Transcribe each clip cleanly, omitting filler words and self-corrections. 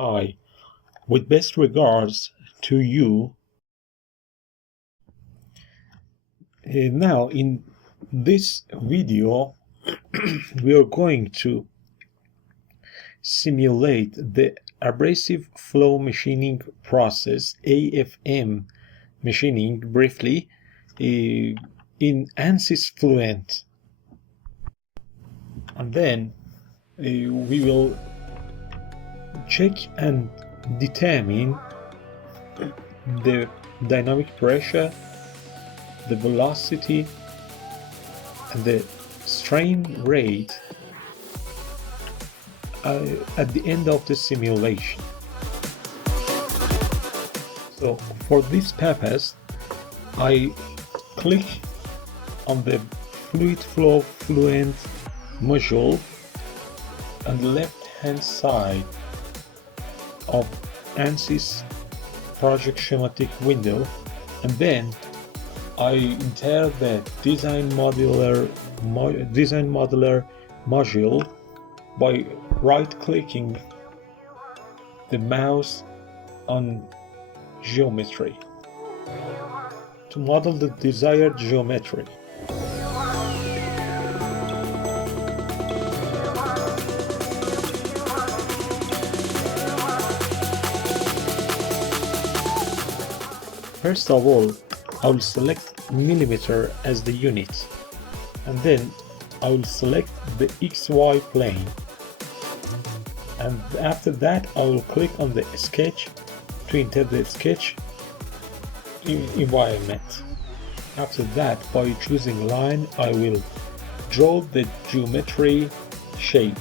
Hi, with best regards to you. Now in this video we are going to simulate the abrasive flow machining process, AFM machining briefly, in ANSYS Fluent, and then we will check and determine the dynamic pressure, the velocity, and the strain rate at the end of the simulation. So for this purpose, I click on the Fluid Flow Fluent module on the left hand side of ANSYS project schematic window, and then I enter the design modular module by right clicking the mouse on geometry to model the desired geometry. First of all, I will select millimeter as the unit, and then I will select the XY plane, and after that I will click on the sketch to enter the sketch environment. After that, by choosing line, I will draw the geometry shape.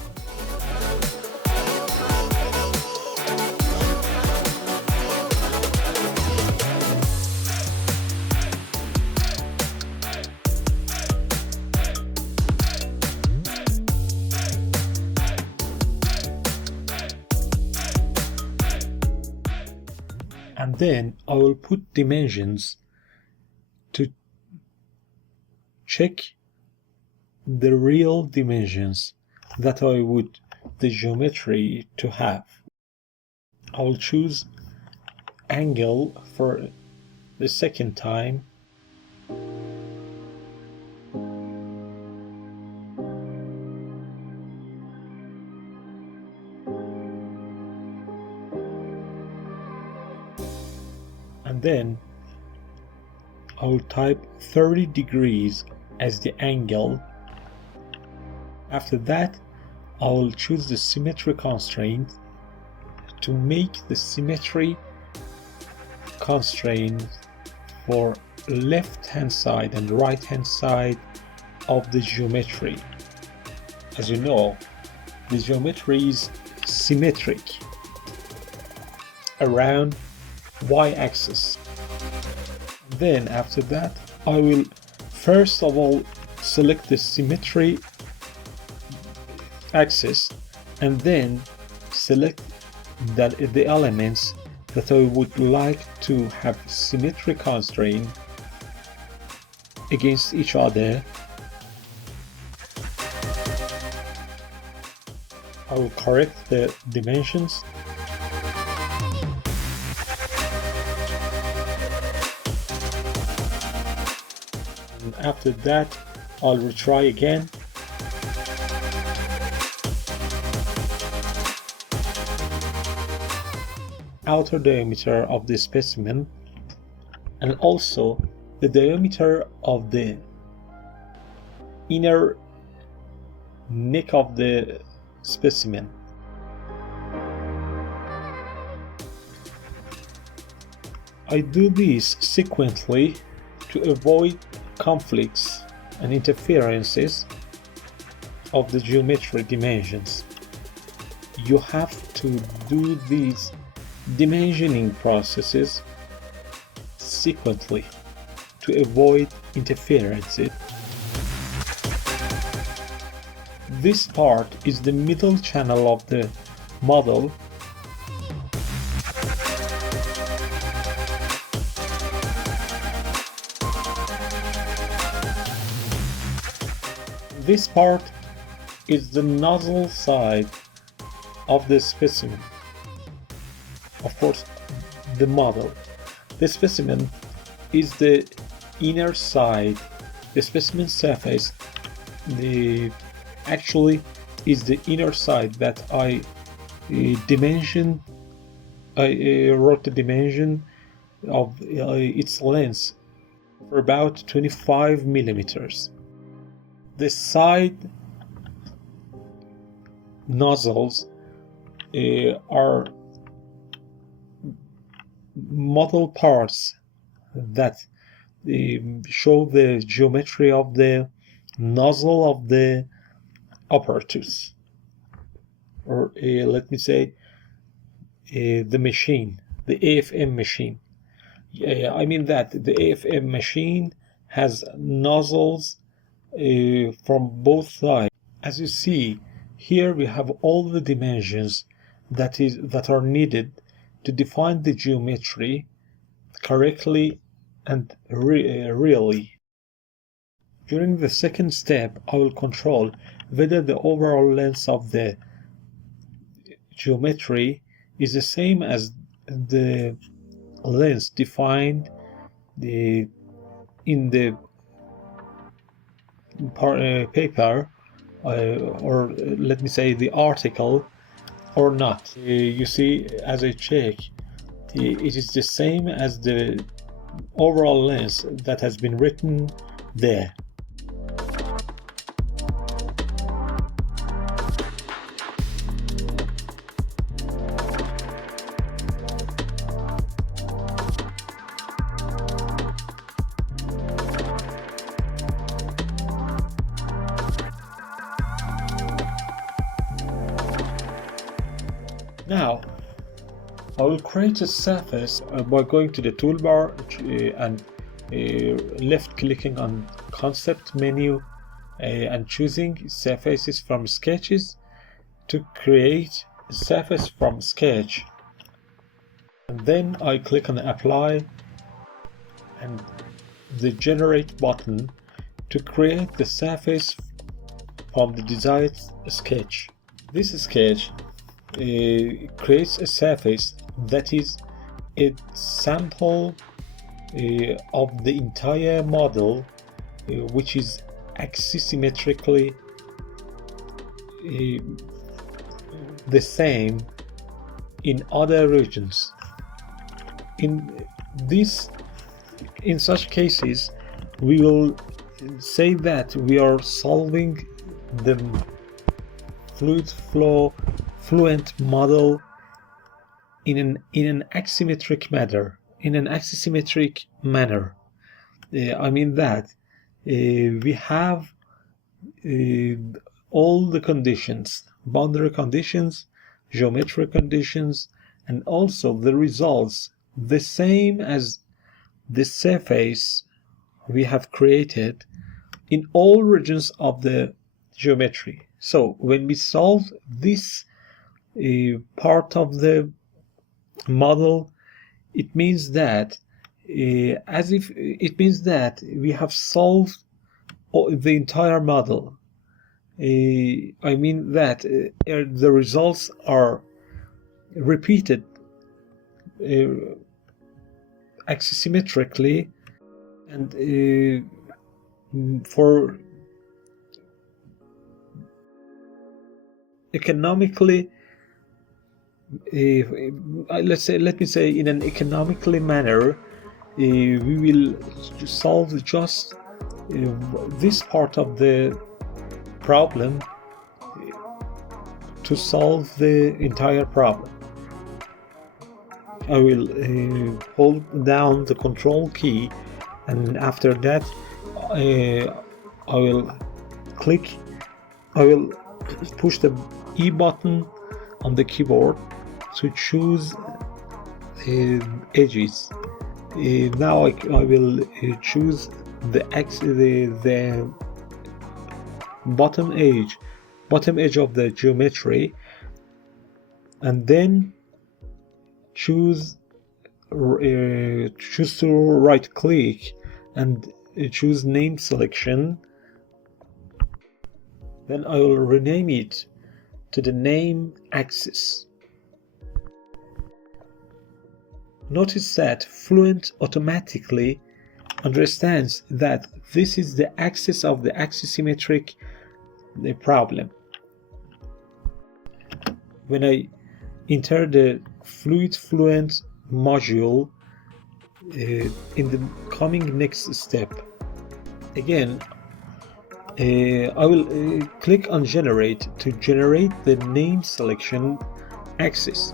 And then I will put dimensions to check the real dimensions that I would the geometry to have. I will choose angle for the second time, and then I will type 30 degrees as the angle. After that, I will choose the symmetry constraint to make the symmetry constraint for left hand side and right hand side of the geometry. As you know, the geometry is symmetric around y-axis. Then after that, I will first of all select the symmetry axis, and then select the elements that I would like to have symmetry constraint against each other. I will correct the dimensions. After that, I'll retry again. Outer diameter of the specimen, and also the diameter of the inner neck of the specimen. I do this sequentially to avoid conflicts and interferences of the geometric dimensions. You have to do these dimensioning processes sequentially to avoid interferences. This part is the middle channel of the model. This part is the nozzle side of the specimen. of course, the model. The specimen is the inner side. The specimen surface actually is the inner side that I dimension. I wrote the dimension of its length for about 25 millimeters. The side nozzles are model parts that show the geometry of the nozzle of the apparatus, or let me say the machine, the AFM machine. I mean that the AFM machine has nozzles from both sides. As you see, here we have all the dimensions that are needed to define the geometry correctly and really. During the second step, I will control whether the overall length of the geometry is the same as the length defined in the paper, or let me say the article, or not. You see, as I check, it is the same as the overall length that has been written there. Now, I will create a surface by going to the toolbar and left clicking on concept menu and choosing surfaces from sketches to create a surface from sketch. And then I click on apply and the generate button to create the surface from the desired sketch. This sketch creates a surface that is a sample of the entire model, which is axisymmetrically the same in other regions. In such cases, we will say that we are solving the fluent model in an axisymmetric manner. I mean that we have all the conditions, boundary conditions, geometric conditions, and also the results the same as the surface we have created in all regions of the geometry. So when we solve this part of the model, it means that we have solved the entire model. I mean that the results are repeated axisymmetrically, and for economically, let me say in an economically manner, we will solve just this part of the problem to solve the entire problem. I will hold down the control key, and after that I will push the E button on the keyboard to choose edges. Now I will choose the bottom edge of the geometry, and then choose to right click and choose name selection. Then I will rename it to the name axis. Notice that Fluent automatically understands that this is the axis of the axisymmetric problem. When I enter the Fluent module in the coming next step, again I will click on generate to generate the name selection axis.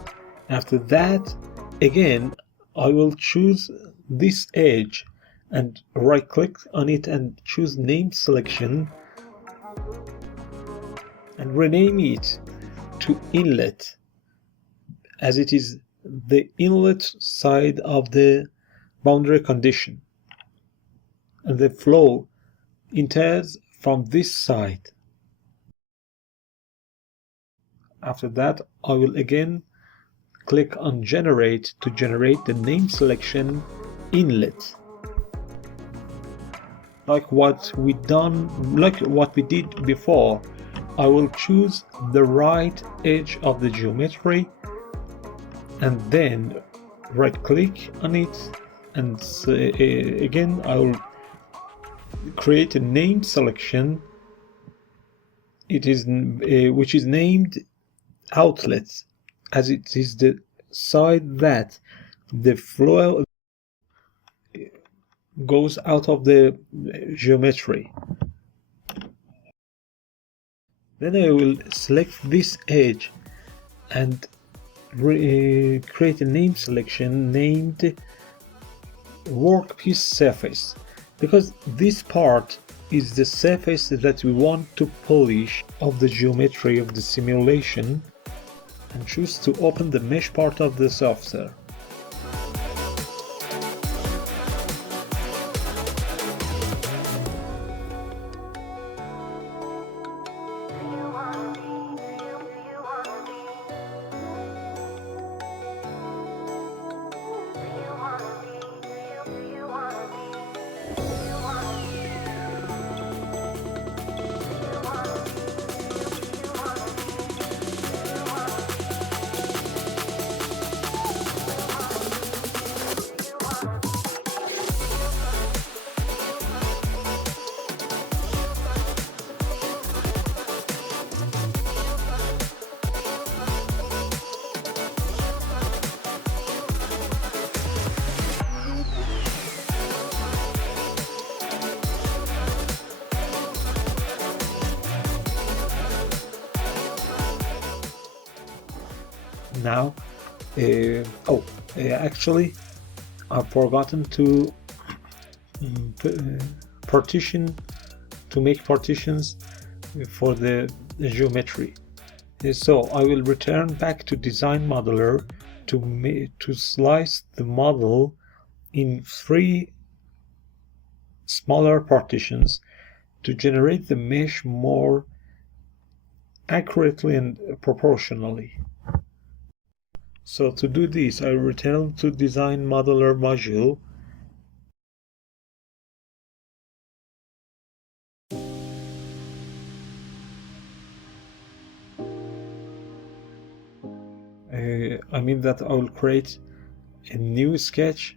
After that, again I will choose this edge and right click on it and choose name selection and rename it to inlet, as it is the inlet side of the boundary condition and the flow enters from this side. After that, I will again click on generate to generate the name selection inlet. Like what we did before, I will choose the right edge of the geometry and then right click on it, and again I will create a name selection. It is which is named outlet, as it is the side that the flow goes out of the geometry. Then I will select this edge and create a name selection named workpiece surface, because this part is the surface that we want to polish of the geometry of the simulation, and choose to open the mesh part of the software. Now, actually, I've forgotten to make partitions for the geometry. So I will return back to Design Modeler to slice the model in 3 smaller partitions to generate the mesh more accurately and proportionally. So to do this, I return to Design Modeler module. I mean that I will create a new sketch.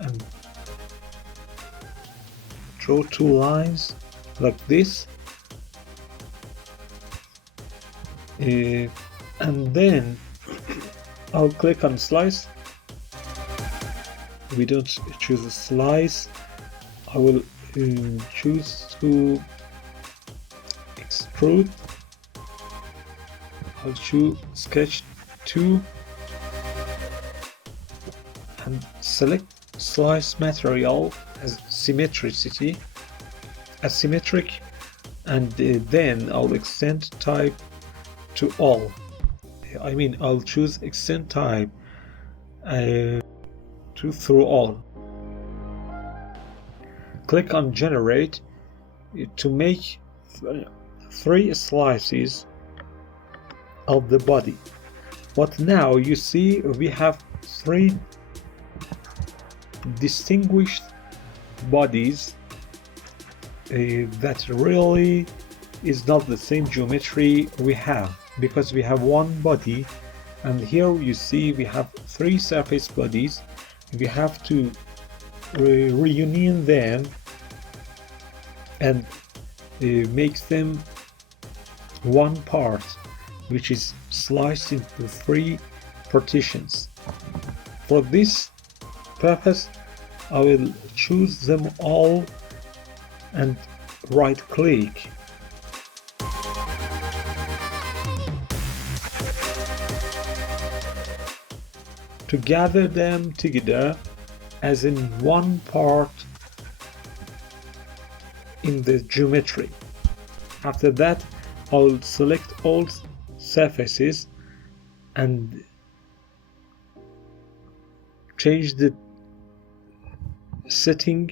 And draw 2 lines like this, and then I'll click on slice. We don't choose a slice. I will choose to extrude. I'll choose sketch 2 and select slice material as symmetricity, asymmetric and then I'll extend type to all. I'll choose extend type to through all. Click on generate to make 3 slices of the body. But now you see we have 3 distinguished bodies that really is not the same geometry we have, because we have one body, and here you see we have 3 surface bodies. We have to reunion them and make them one part, which is sliced into 3 partitions. For this purpose, I will choose them all and right click. To gather them together as in one part in the geometry. After that, I'll select all surfaces and change the setting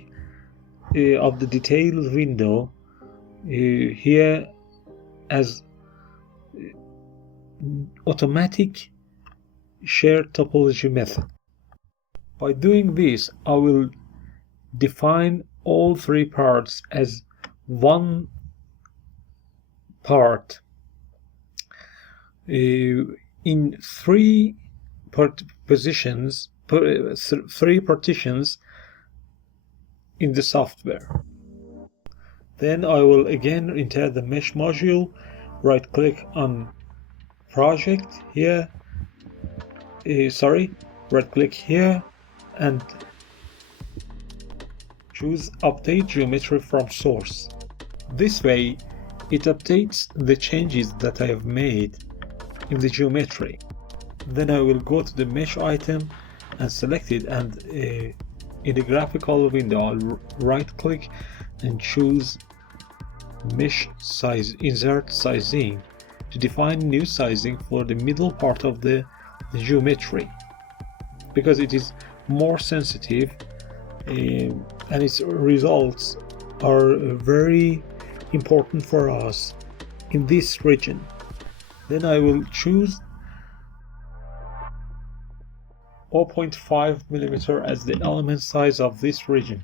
of the detail window here as automatic shared topology method. By doing this, I will define all 3 parts as one part in 3 positions, 3 partitions in the software. Then I will again enter the mesh module, right click on project here, right click here and choose update geometry from source. This way it updates the changes that I have made in the geometry. Then I will go to the mesh item and select it, and in the graphical window I'll right click and choose mesh size, insert sizing, to define new sizing for the middle part of the geometry, because it is more sensitive and its results are very important for us in this region. Then I will choose 0.5 mm as the element size of this region.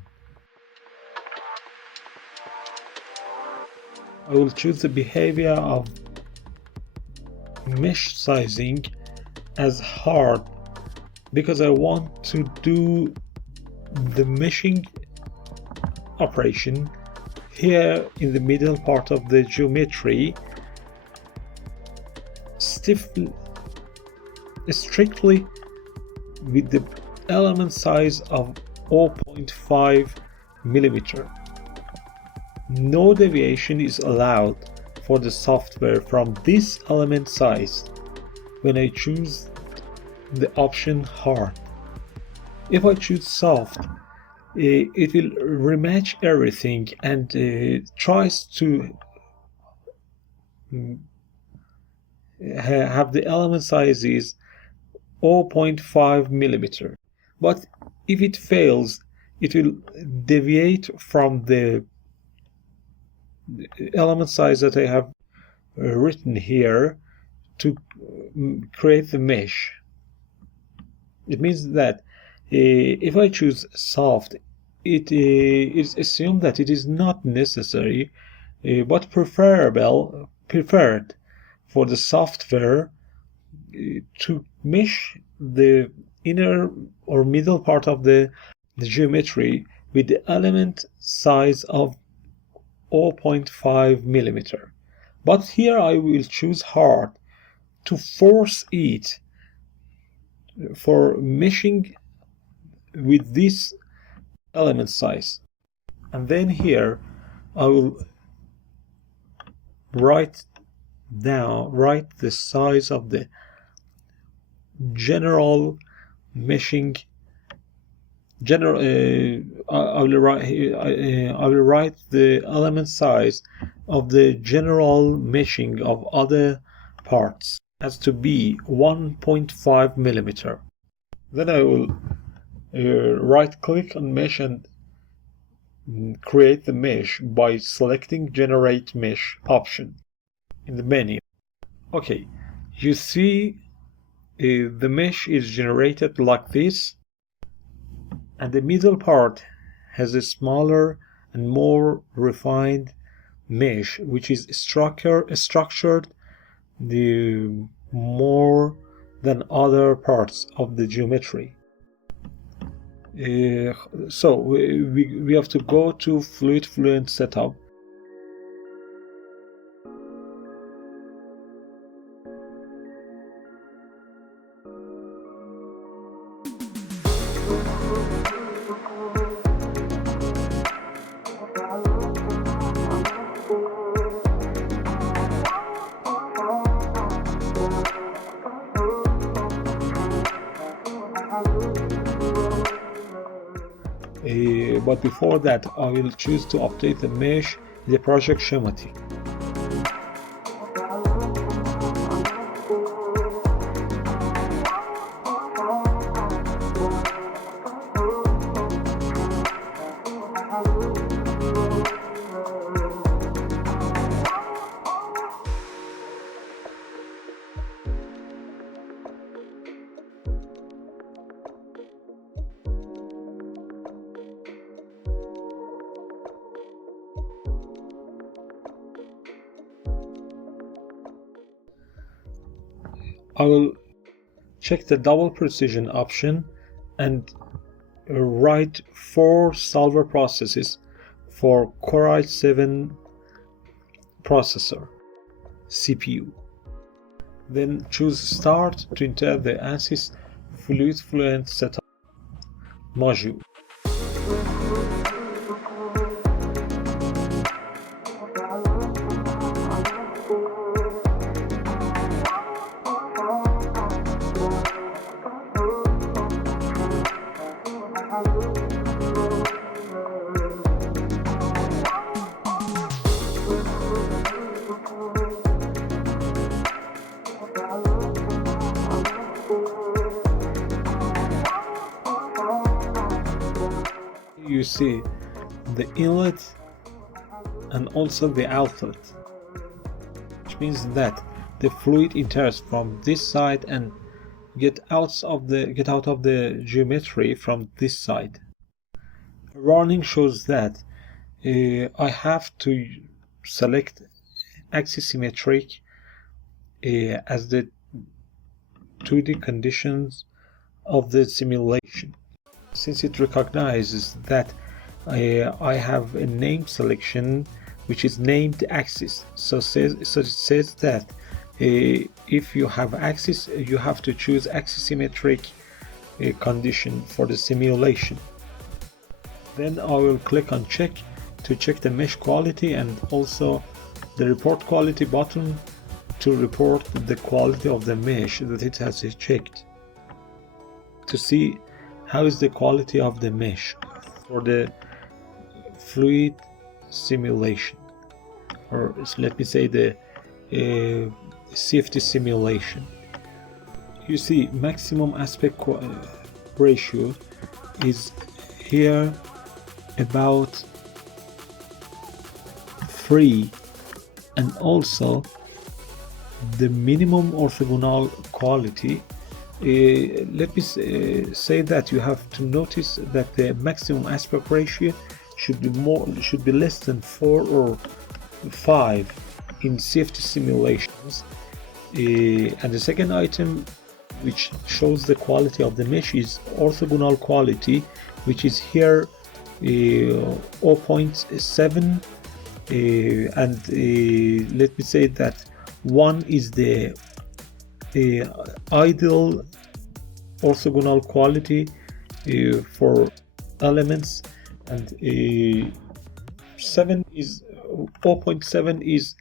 I will choose the behavior of mesh sizing as hard, because I want to do the meshing operation here in the middle part of the geometry strictly with the element size of 0.5 mm. No deviation is allowed for the software from this element size when I choose the option hard. If I choose soft, it will rematch everything and tries to have the element sizes 0.5 mm. But if it fails, it will deviate from the element size that I have written here to create the mesh. It means that if I choose soft, it is assumed that it is not necessary but preferred for the software to mesh the inner or middle part of the geometry with the element size of 0.5 mm. But here I will choose hard to force it for meshing with this element size. And then here I will write the size of the general meshing. I will write the element size of the general meshing of other parts has to be 1.5 millimeter. Then I will right click on mesh and create the mesh by selecting generate mesh option in the menu. Okay, you see the mesh is generated like this, and the middle part has a smaller and more refined mesh which is structured more than other parts of the geometry. So we have to go to Fluent setup. But before that, I will choose to update the mesh in the project schematic. I will check the double precision option and write 4 solver processes for Core i7 processor CPU. Then choose Start to enter the ANSYS Fluent setup module. You see the inlet and also the outlet, which means that the fluid enters from this side and get out of the geometry from this side. A warning shows that I have to select axisymmetric as the 2D conditions of the simulation, since it recognizes that I have a name selection which is named axis. So it says that if you have axis, you have to choose axisymmetric condition for the simulation. Then I will click on check to check the mesh quality, and also the report quality button to report the quality of the mesh that it has checked, to see how is the quality of the mesh for the fluid simulation, or let me say the CFD simulation. You see maximum aspect ratio is here about 3, and also the minimum orthogonal quality, let me say that you have to notice that the maximum aspect ratio should be less than 4 or 5 in CFD simulations. And the second item which shows the quality of the mesh is orthogonal quality, which is here 0.7, and let me say that 1 is the ideal orthogonal quality for elements, and 7 is 0.7 is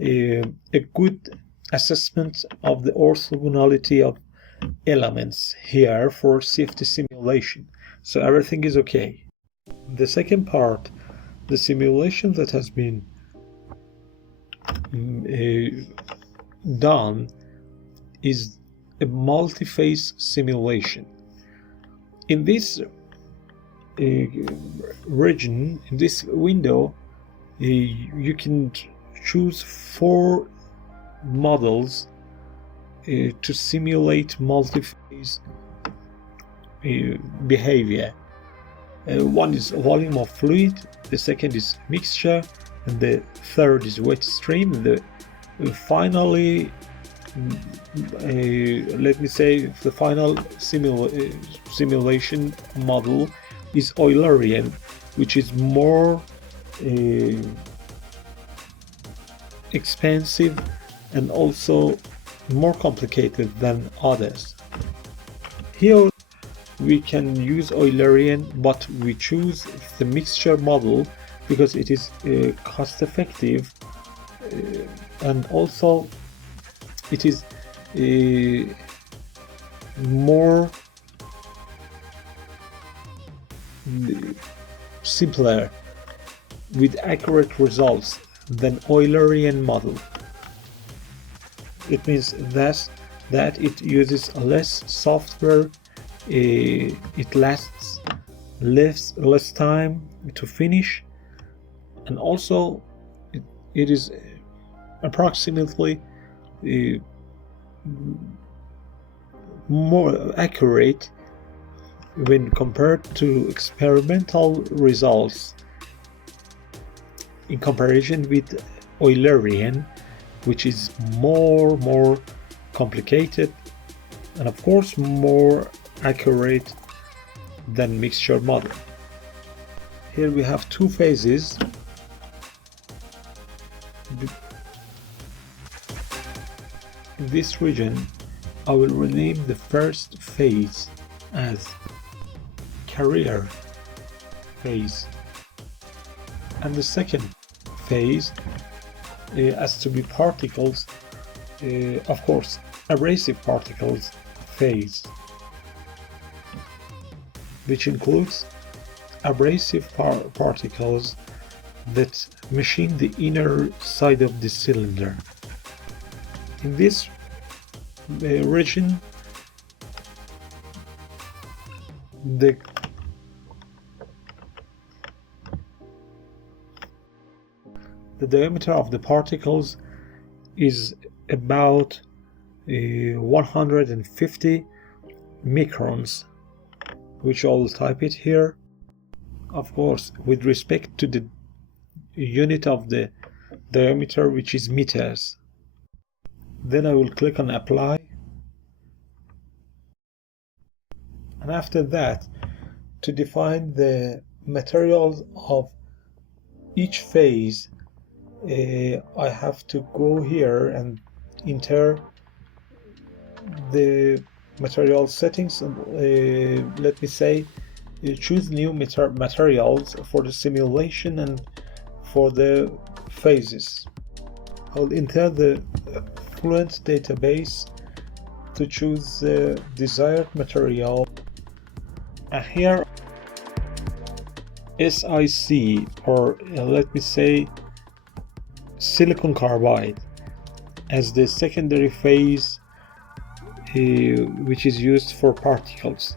a good assessment of the orthogonality of elements here for CFD simulation. So everything is okay. The second part, the simulation that has been done is a multi-phase simulation. In this region, in this window, you can choose 4 models to simulate multi-phase behavior. One is volume of fluid, the second is mixture, and the third is wet stream. Finally, let me say the final simulation model is Eulerian, which is more expensive and also more complicated than others. Here we can use Eulerian, but we choose the mixture model because it is cost effective, and also it is more simpler with accurate results than Eulerian model. It means that it uses less software, it lasts less time to finish, and also it is approximately more accurate when compared to experimental results in comparison with Eulerian, which is more complicated and of course more accurate than mixture model. Here we have 2 phases. In this region, I will rename the first phase as carrier phase, and the second phase as to be particles, of course, abrasive particles phase, which includes abrasive particles that machine the inner side of the cylinder. In this region, the diameter of the particles is about 150 microns, which I'll type it here, of course with respect to the unit of the diameter, which is meters. Then I will click on apply, and after that, to define the materials of each phase, I have to go here and enter the material settings, and let me say choose new materials for the simulation and for the phases. I'll enter the Fluent database to choose the desired material, and here SiC, or let me say silicon carbide, as the secondary phase which is used for particles.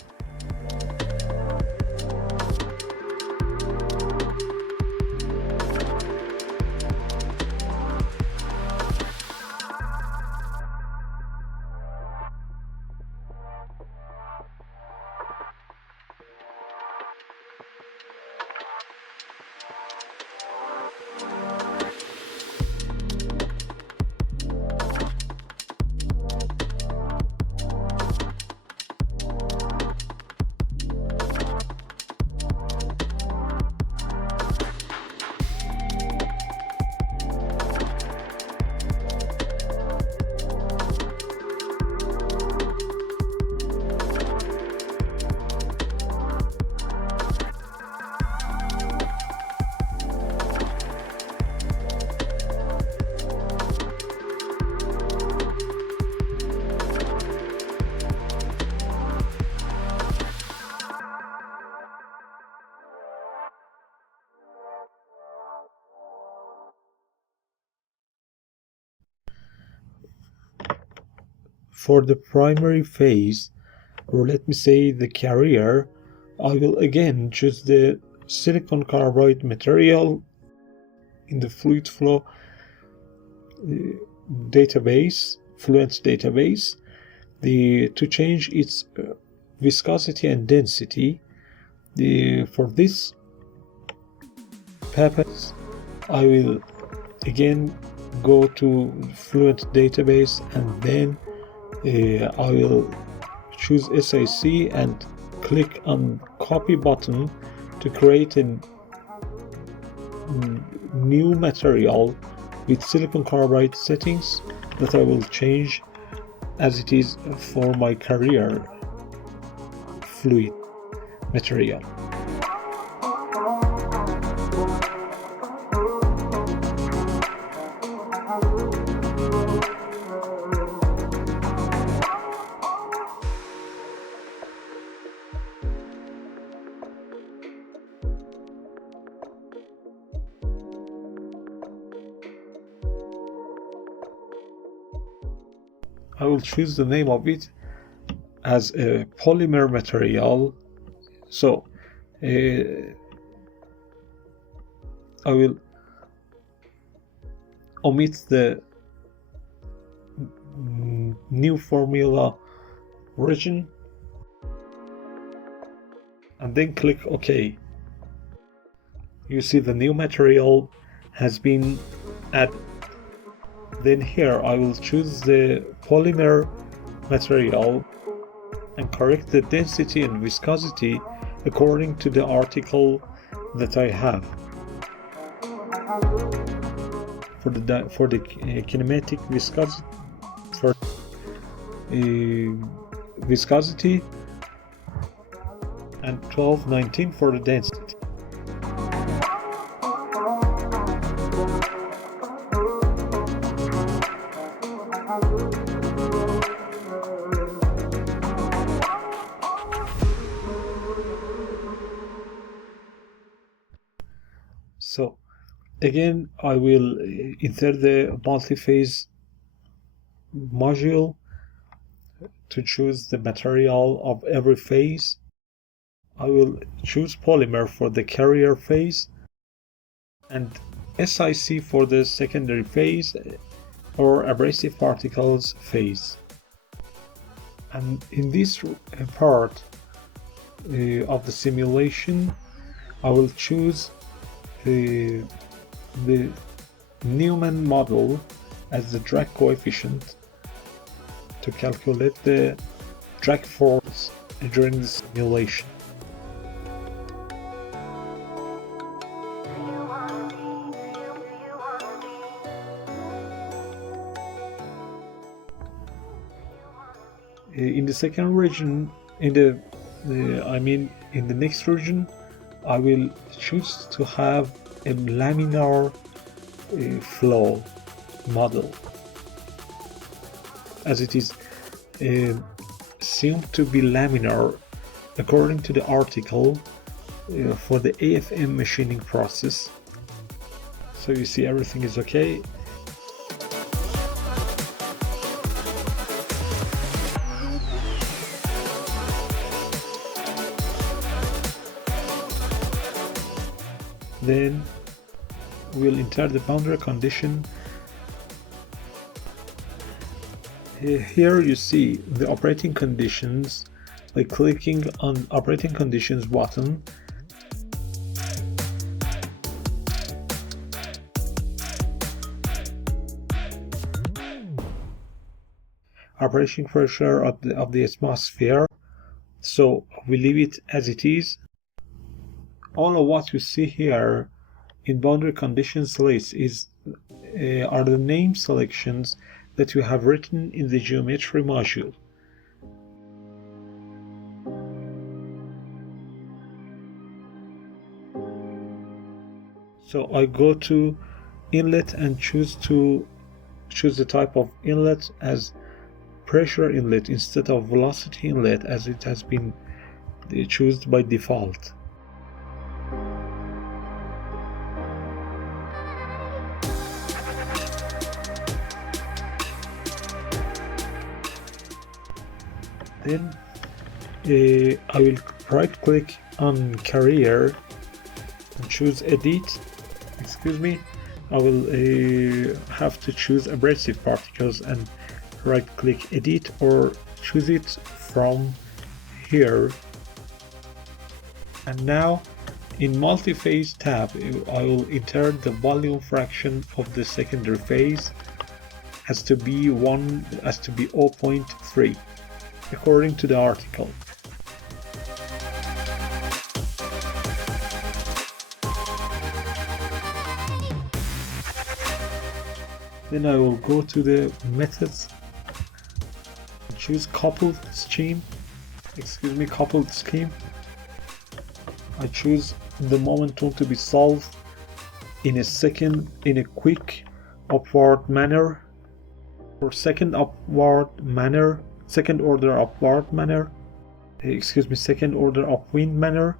for the primary phase, or let me say the carrier, I will again choose the silicon carbide material in the fluid flow database, Fluent database, to change its viscosity and density. For this purpose, I will again go to Fluent database, and then I will choose SIC and click on copy button to create a new material with silicon carbide settings that I will change as it is for my carrier fluid material. I will choose the name of it as a polymer material. So I will omit the new formula region and then click OK. You see the new material has been added. Then here I will choose the polymer material and correct the density and viscosity according to the article that I have. For the kinematic viscosity, for viscosity, and 1219 for the density. So again, I will insert the multi-phase module to choose the material of every phase. I will choose polymer for the carrier phase and SIC for the secondary phase or abrasive particles phase. And in this part of the simulation, I will choose the Newman model as the drag coefficient to calculate the drag force during the simulation. In the second region, in the next region, I will choose to have a laminar flow model, as it is assumed to be laminar according to the article for the AFM machining process. So you see everything is okay. Then we'll enter the boundary condition. Here you see the operating conditions by clicking on operating conditions button. Operating pressure of the atmosphere, so we leave it as it is. All of what you see here in boundary conditions list are the name selections that you have written in the geometry module. So I go to inlet and choose the type of inlet as pressure inlet instead of velocity inlet, as it has been chosen by default. Then I will right click on career and choose edit. Excuse me, I will have to choose abrasive particles and right click edit, or choose it from here. And now in multi-phase tab I will enter the volume fraction of the secondary phase as to be 0.3 according to the article. Then I will go to the methods, choose coupled scheme. I choose the moment tool to be solved in a quick upward manner, or second order upwind manner,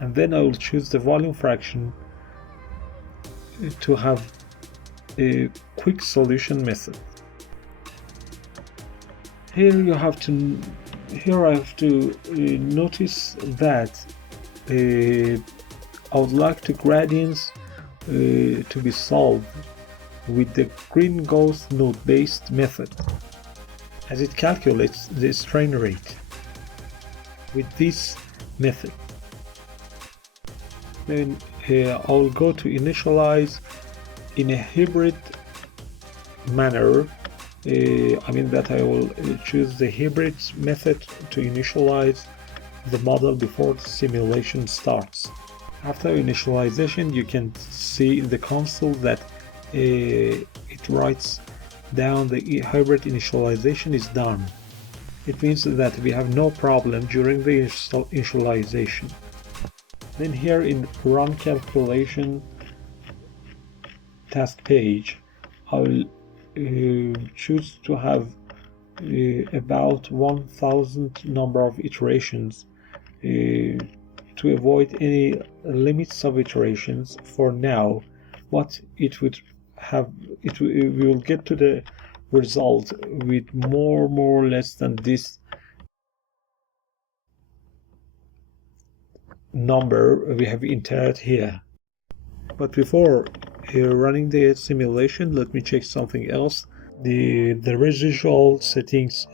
and then I will choose the volume fraction to have a quick solution method. Here I have to notice that I would like the gradients to be solved with the green gauss node based method, as it calculates the strain rate with this method. Then I'll go to initialize in a hybrid manner. I will choose the hybrid method to initialize the model before the simulation starts. After initialization, you can see in the console that it writes down the hybrid initialization is done. It means that we have no problem during the initialization. Then here in run calculation task page, I will choose to have about 1000 number of iterations to avoid any limits of iterations for now, but we will get to the result with more or less than this number we have entered here. But before running the simulation, let me check something else. The residual settings.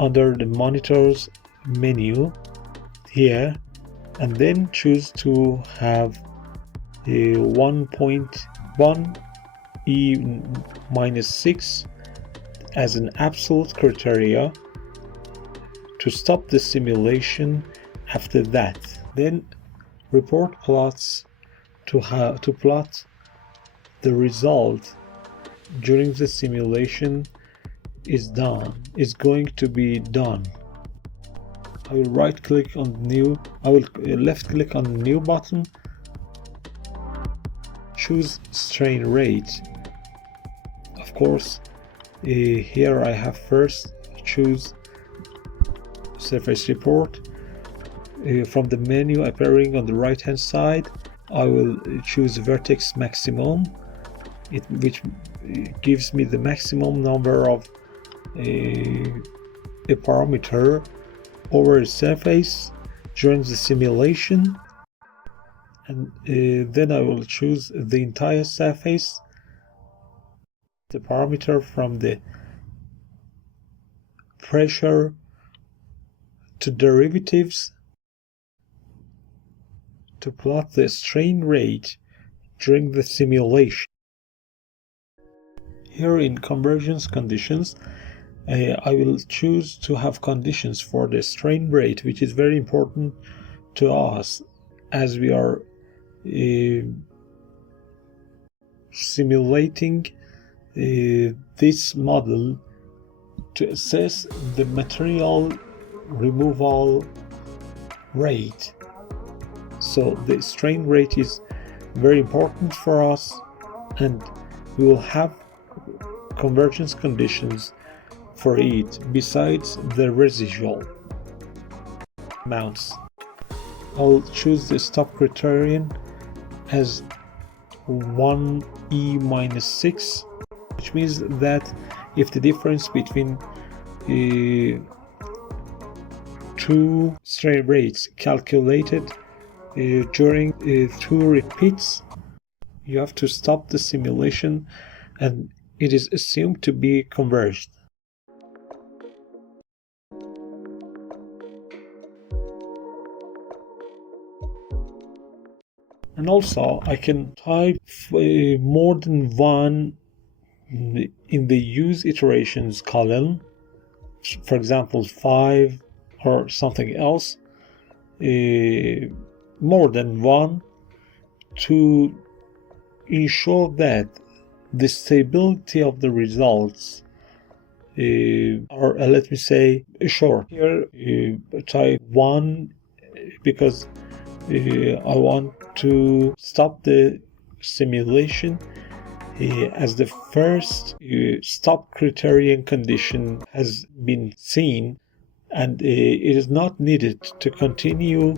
Under the monitors menu here, and then choose to have a 1.1 E-6 as an absolute criteria to stop the simulation. After that, then report plots to plot the result during the simulation is going to be done. I will left click on the new button, choose strain rate. Of course, here I have first choose surface report. From the menu appearing on the right hand side, I will choose vertex maximum, which gives me the maximum number of a parameter over a surface during the simulation, and then I will choose the entire surface, the parameter from the pressure to derivatives, to plot the strain rate during the simulation. Here in convergence conditions, I will choose to have conditions for the strain rate, which is very important to us as we are simulating this model to assess the material removal rate. So the strain rate is very important for us, and we will have convergence conditions for it besides the residual amounts. I'll choose the stop criterion as 1e minus 6, which means that if the difference between two strain rates calculated during 2 repeats, you have to stop the simulation and it is assumed to be converged. And also I can type more than one in the use iterations column, for example 5 or something else, more than one, to ensure that the stability of the results are, let me say, assured. Here type 1 because I want to stop the simulation as the first stop criterion condition has been seen, and it is not needed to continue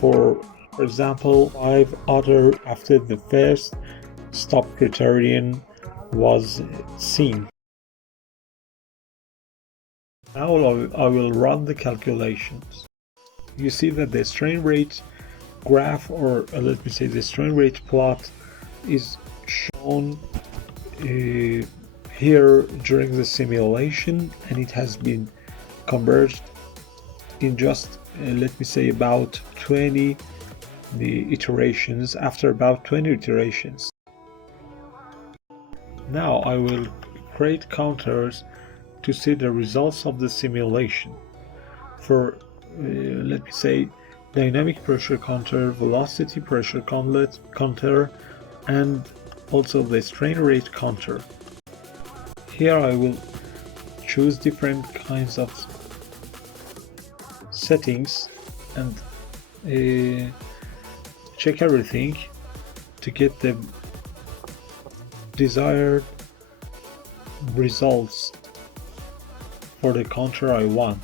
for example 5 other after the first stop criterion was seen. Now I will run the calculations. You see that the strain rate graph, or let me say the strain rate plot, is shown here during the simulation, and it has been converged in just let me say about 20 iterations, after about 20 iterations. Now I will create counters to see the results of the simulation for let me say dynamic pressure counter, velocity pressure counter, and also the strain rate counter. Here I will choose different kinds of settings and check everything to get the desired results for the counter I want.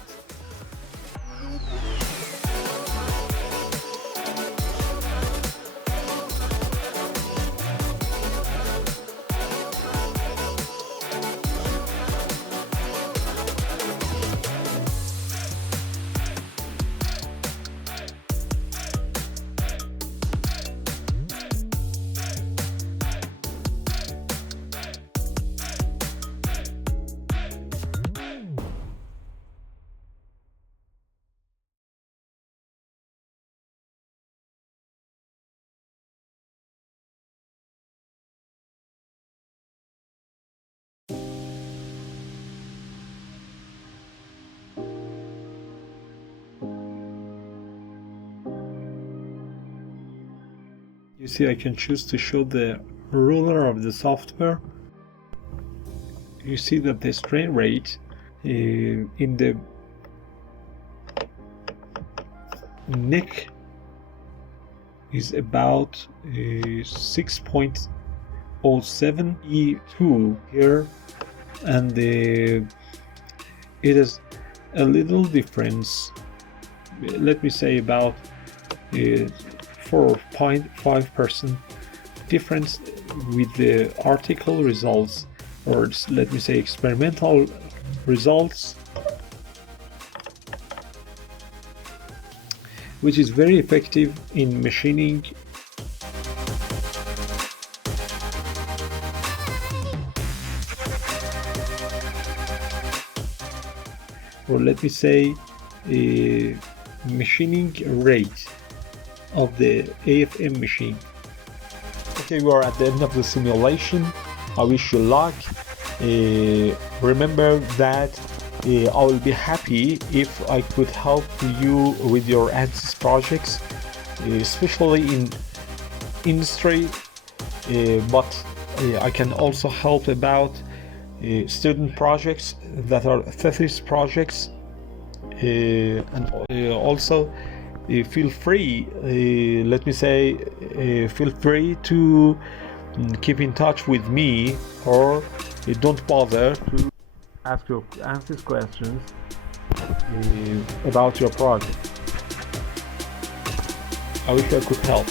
You see, I can choose to show the ruler of the software. You see that the strain rate in the neck is about 6.07 E2 here, and it is a little difference, let me say about 4.5% difference with the article results, or let me say experimental results, which is very effective in machining or let me say a machining rate of the AFM machine. Okay, we are at the end of the simulation. I wish you luck. Remember that I will be happy if I could help you with your ANSYS projects, especially in industry, but I can also help about student projects that are thesis projects, and also feel free, let me say, feel free to keep in touch with me, or don't bother to ask your ANSYS questions about your project. I wish I could help.